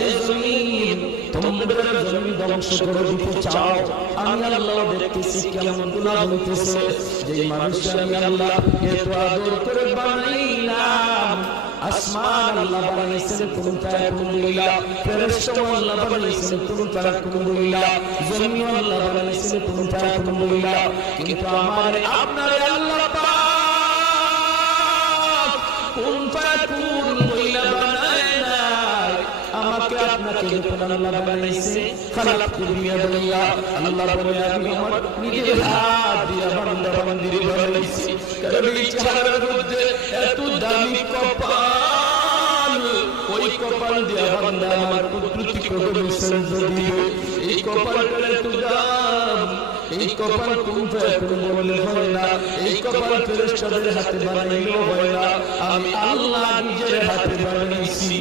এ জমিন তোমরা জমিন ধ্বংস করে দিতে চাও, আমি আল্লাহ দেখতেছি কেমন গুনাহ হইতেছে। যে মানুষটা আমি আল্লাহ এত আদর করে বানাইলাম, আসমান আল্লাহ বানাইছেন কোন ফায়াকুল্লাহ, ফেরেশতা আল্লাহ বানাইছেন কোন ফায়াকুল্লাহ, জমিন আল্লাহ বানাইছেন কোন ফায়াকুল্লাহ, কিন্তু আমার আপনার আল্লাহ পাক কোন ফায়াকুল বইলা বানায় নাই। আমাকে আপনাকে যখন আল্লাহ বানাইছে খালাকতু বিয়াদিল্লাহ, আল্লাহ বলে আমি আমার নিজের হাত দিয়ে বান্দা বান্দিরে বানাইছি। কারণ এই চেহারার মধ্যে এত দামি কপাল, ওই কপাল দিয়ে বান্দা আমার কুদরতি কদমে সেজদা দিবে। এই কপালটার এত দাম, এই কপাল কোন ফায়াকুল বলে হয় না, এই কপাল ফেরেশতাদের হাতে বানাইলেও হয় না, আমি আল্লাহ নিজের হাতে বানাইছি।